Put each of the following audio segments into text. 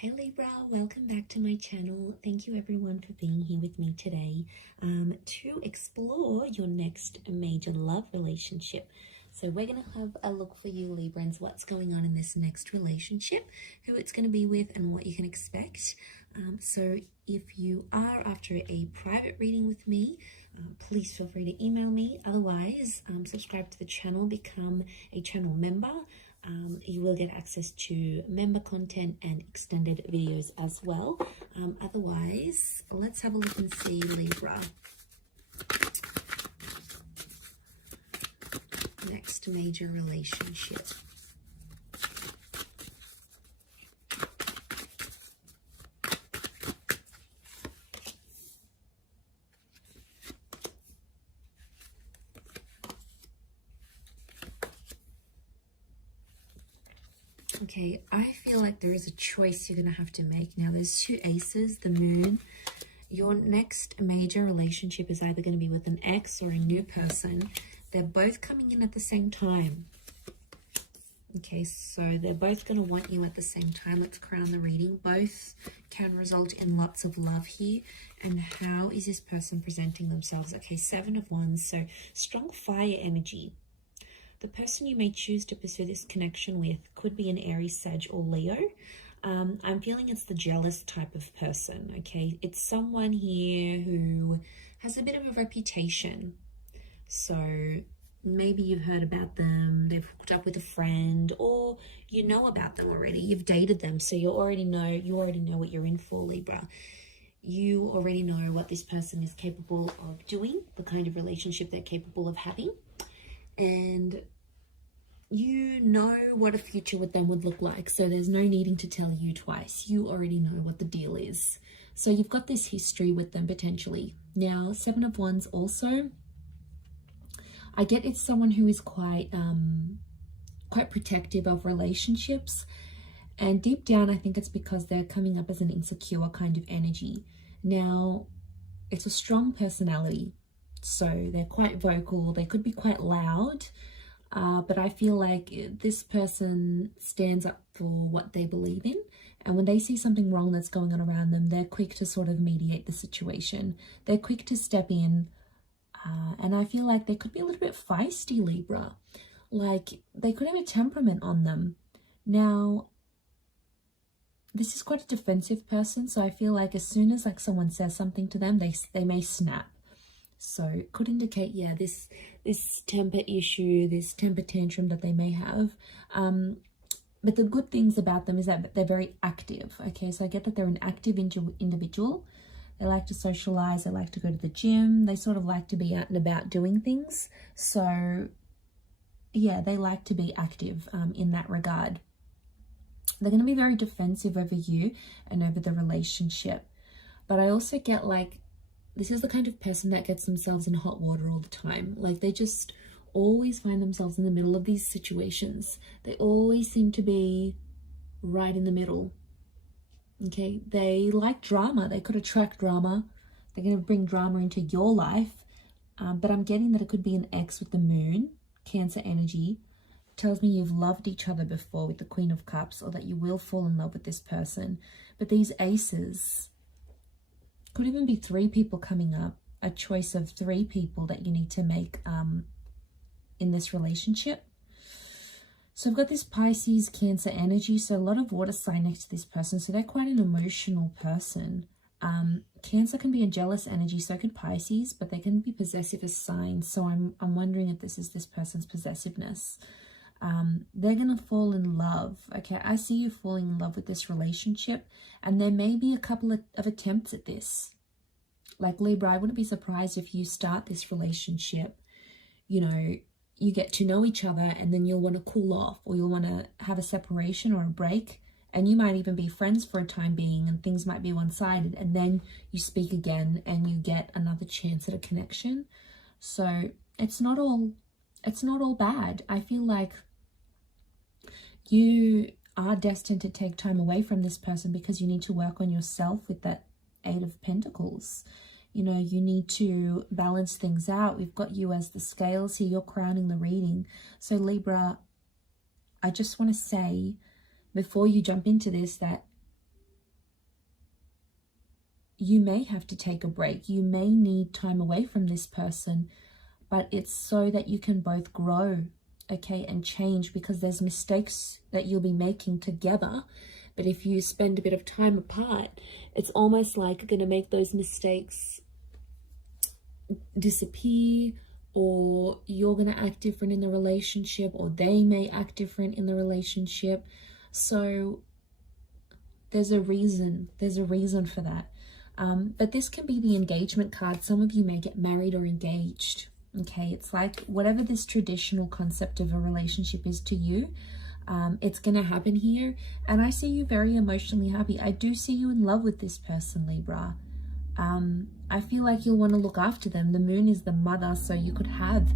Hey Libra, welcome back to my channel. Thank you everyone for being here with me today to explore your next major love relationship. So we're going to have a look for you Librans, what's going on in this next relationship, who it's going to be with and what you can expect. So if you are after a private reading with me, please feel free to email me. Otherwise, subscribe to the channel, become a channel member. You will get access to member content and extended videos as well. Otherwise, let's have a look and see Libra. Next major relationship. Okay, I feel like there is a choice you're going to have to make. Now, there's two aces, the moon. Your next major relationship is either going to be with an ex or a new person. They're both coming in at the same time. Okay, so they're both going to want you at the same time. Let's crown the reading. Both can result in lots of love here. And how is this person presenting themselves? Okay, 7 of Wands, so strong fire energy. The person you may choose to pursue this connection with could be an Aries, Sag, or Leo. I'm feeling it's the jealous type of person, okay? It's someone here who has a bit of a reputation. So maybe you've heard about them, they've hooked up with a friend, or you know about them already. You've dated them, so you already know what you're in for, Libra. You already know what this person is capable of doing, the kind of relationship they're capable of having. And you know what a future with them would look like. So there's no needing to tell you twice. You already know what the deal is. So you've got this history with them potentially. Now, 7 of Wands also, I get it's someone who is quite protective of relationships. And deep down, I think it's because they're coming up as an insecure kind of energy. Now, it's a strong personality. So they're quite vocal, they could be quite loud, but I feel like this person stands up for what they believe in. And when they see something wrong that's going on around them, they're quick to sort of mediate the situation. They're quick to step in. And I feel like they could be a little bit feisty, Libra. Like they could have a temperament on them. Now, this is quite a defensive person. So I feel like as soon as like someone says something to them, they may snap. So it could indicate, yeah, this temper issue, this temper tantrum that they may have. But the good things about them is that they're very active. Okay, so I get that they're an active individual. They like to socialize. They like to go to the gym. They sort of like to be out and about doing things. So yeah, they like to be active in that regard. They're going to be very defensive over you and over the relationship. But I also get like, this is the kind of person that gets themselves in hot water all the time. Like they just always find themselves in the middle of these situations. They always seem to be right in the middle. Okay, they like drama. They could attract drama. They're going to bring drama into your life. But I'm getting that it could be an ex with the moon, Cancer energy. It tells me you've loved each other before with the Queen of Cups, or that you will fall in love with this person. But these aces, could even be 3 people coming up, a choice of 3 people that you need to make in this relationship. So I've got this Pisces, Cancer energy, so a lot of water sign next to this person, so they're quite an emotional person. Cancer can be a jealous energy, so could Pisces, but they can be possessive as signs, so I'm wondering if this is this person's possessiveness. They're going to fall in love. Okay, I see you falling in love with this relationship, and there may be a couple of attempts at this. Like Libra, I wouldn't be surprised if you start this relationship, you know, you get to know each other and then you'll want to cool off, or you'll want to have a separation or a break, and you might even be friends for a time being and things might be one-sided, and then you speak again and you get another chance at a connection. So it's not all bad. I feel like you are destined to take time away from this person because you need to work on yourself with that 8 of Pentacles. You know, you need to balance things out. We've got you as the scales here. You're crowning the reading. So Libra, I just want to say before you jump into this that you may have to take a break. You may need time away from this person, but it's so that you can both grow, okay, and change, because there's mistakes that you'll be making together. But if you spend a bit of time apart, it's almost like you're going to make those mistakes disappear, or you're going to act different in the relationship, or they may act different in the relationship. So there's a reason for that. But this can be the engagement card. Some of you may get married or engaged. Okay, it's like whatever this traditional concept of a relationship is to you, it's going to happen here. And I see you very emotionally happy. I do see you in love with this person, Libra. I feel like you'll want to look after them. The moon is the mother, so you could have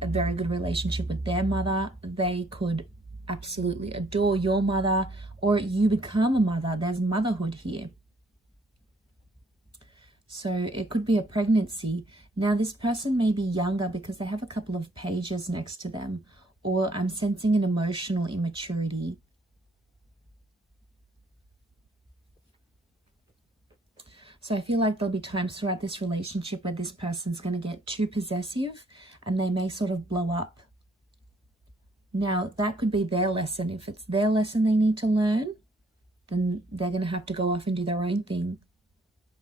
a very good relationship with their mother. They could absolutely adore your mother, or you become a mother. There's motherhood here. So it could be a pregnancy. Now this person may be younger because they have a couple of pages next to them, or I'm sensing an emotional immaturity. So I feel like there'll be times throughout this relationship where this person's going to get too possessive and they may sort of blow up. Now that could be their lesson. If it's their lesson they need to learn, then they're going to have to go off and do their own thing.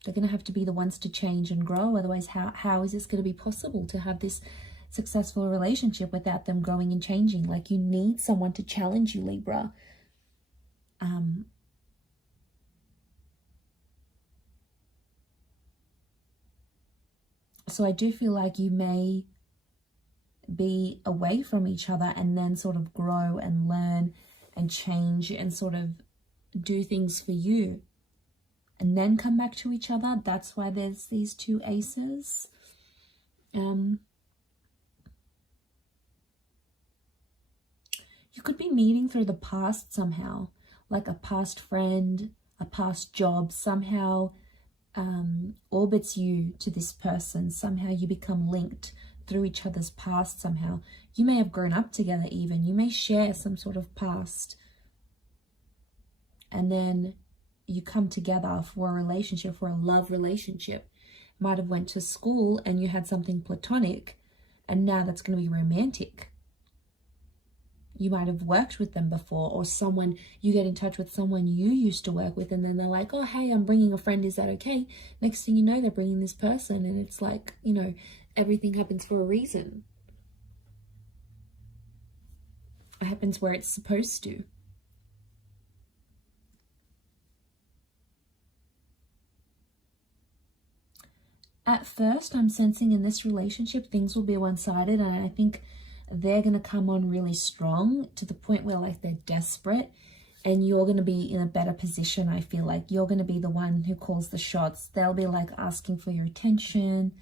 They're going to have to be the ones to change and grow. Otherwise, how is this going to be possible to have this successful relationship without them growing and changing? Like, you need someone to challenge you, Libra. So I do feel like you may be away from each other and then sort of grow and learn and change and sort of do things for you, and then come back to each other. That's why there's these two aces. You could be meeting through the past somehow, like a past friend, a past job somehow orbits you to this person. Somehow you become linked through each other's past somehow. You may have grown up together even. You may share some sort of past. And then you come together for a relationship, for a love relationship. Might have went to school and you had something platonic, and now that's going to be romantic. You might have worked with them before, or someone, you get in touch with someone you used to work with, and then they're like, oh, hey, I'm bringing a friend, is that okay? Next thing you know, they're bringing this person, and it's like, you know, everything happens for a reason. It happens where it's supposed to. At first, I'm sensing in this relationship, things will be one-sided, and I think they're going to come on really strong to the point where like they're desperate, and you're going to be in a better position. I feel like you're going to be the one who calls the shots. They'll be like asking for your attention,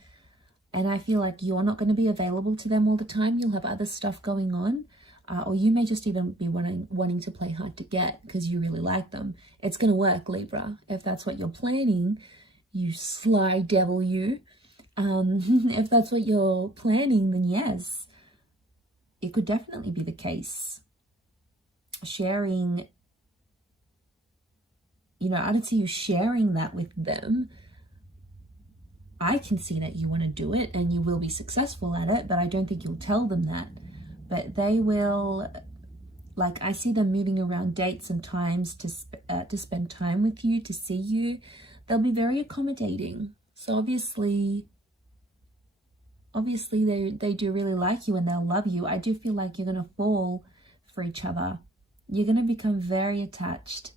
and I feel like you're not going to be available to them all the time. You'll have other stuff going on, or you may just even be wanting to play hard to get because you really like them. It's going to work, Libra, if that's what you're planning. You sly devil, you. If that's what you're planning, then yes, it could definitely be the case. Sharing, you know, I don't see you sharing that with them. I can see that you want to do it and you will be successful at it, but I don't think you'll tell them that. But they will, like, I see them moving around dates and times to spend time with you, to see you. They'll be very accommodating. So obviously they do really like you and they'll love you. I do feel like you're going to fall for each other. You're going to become very attached.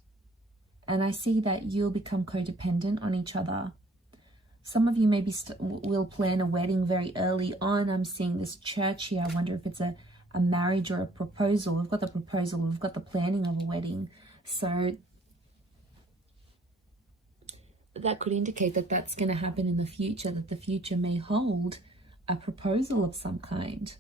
And I see that you'll become codependent on each other. Some of you maybe will plan a wedding very early on. I'm seeing this church here. I wonder if it's a marriage or a proposal. We've got the proposal. We've got the planning of a wedding. So that could indicate that that's going to happen in the future, that the future may hold a proposal of some kind.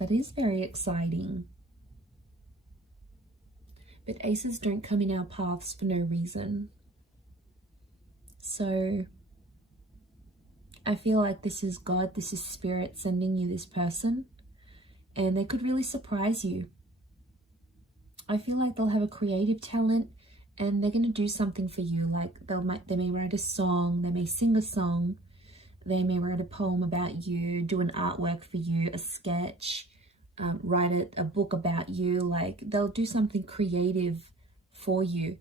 That is very exciting. But aces don't come in our paths for no reason. So I feel like this is God, this is Spirit sending you this person. and they could really surprise you. I feel like they'll have a creative talent and they're going to do something for you. Like they may write a song, they may sing a song, they may write a poem about you, do an artwork for you, a sketch, write a book about you. Like they'll do something creative for you,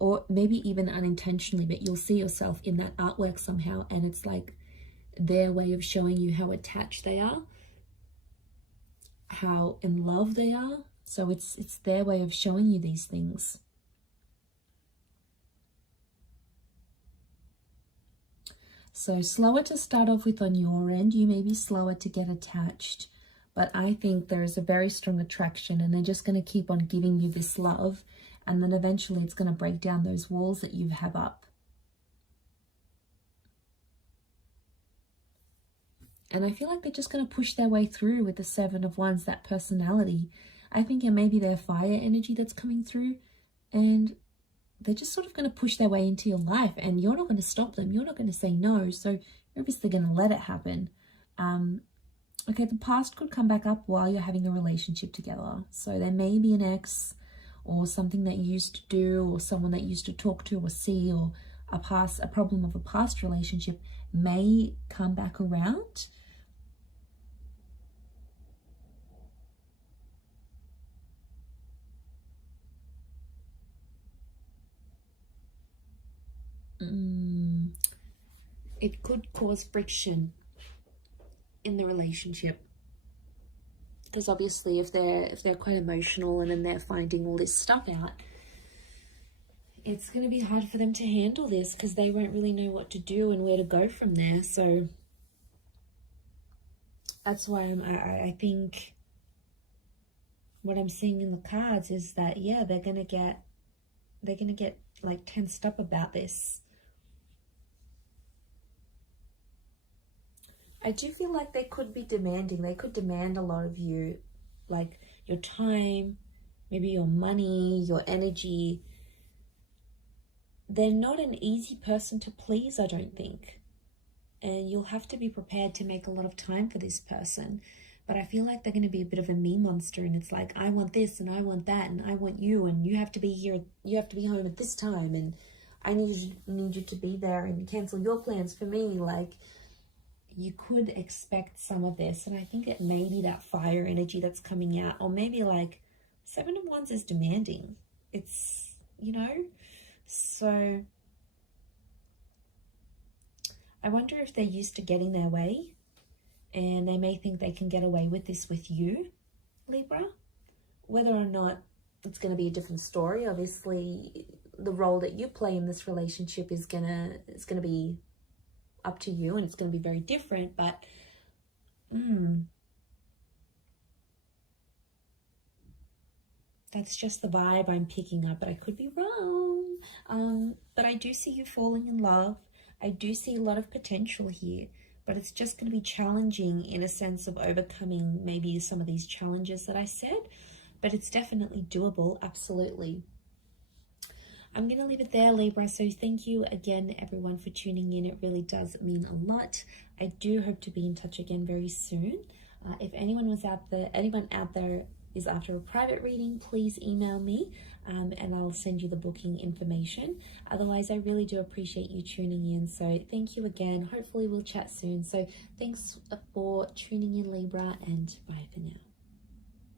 or maybe even unintentionally, but you'll see yourself in that artwork somehow, and it's like their way of showing you how attached they are, how in love they are. So it's their way of showing you these things. So slower to start off with on your end. You may be slower to get attached, but I think there is a very strong attraction, and they're just going to keep on giving you this love, and then eventually it's going to break down those walls that you have up. And I feel like they're just going to push their way through with the Seven of Wands, that personality. I think it may be their fire energy that's coming through, and they're just sort of going to push their way into your life, and you're not going to stop them. You're not going to say no. So you're obviously going to let it happen. Okay, the past could come back up while you're having a relationship together. So there may be an ex or something that you used to do, or someone that you used to talk to or see, or a problem of a past relationship may come back around. It could cause friction in the relationship, because obviously if they're quite emotional and then they're finding all this stuff out, it's going to be hard for them to handle this, because they won't really know what to do and where to go from there. So that's why I think what I'm seeing in the cards is that, yeah, they're gonna get like tensed up about this. I do feel like they could be demanding. They could demand a lot of you, like your time, maybe your money, your energy. They're not an easy person to please, I don't think. And you'll have to be prepared to make a lot of time for this person. But I feel like they're going to be a bit of a me monster, and it's like, I want this and I want that and I want you, and you have to be here, you have to be home at this time, and I need you to be there and cancel your plans for me. Like, you could expect some of this, and I think it may be that fire energy that's coming out, or maybe like Seven of Wands is demanding. It's, you know, so I wonder if they're used to getting their way, and they may think they can get away with this with you, Libra. Whether or not it's going to be a different story. Obviously, the role that you play in this relationship is gonna be up to you, and it's going to be very different, but that's just the vibe I'm picking up, but I could be wrong. But I do see you falling in love. I do see a lot of potential here, but it's just going to be challenging in a sense of overcoming maybe some of these challenges that I said, but it's definitely doable, absolutely. I'm going to leave it there, Libra. So thank you again, everyone, for tuning in. It really does mean a lot. I do hope to be in touch again very soon. If anyone out there is after a private reading, please email me, and I'll send you the booking information. Otherwise, I really do appreciate you tuning in. So thank you again. Hopefully we'll chat soon. So thanks for tuning in, Libra, and bye for now.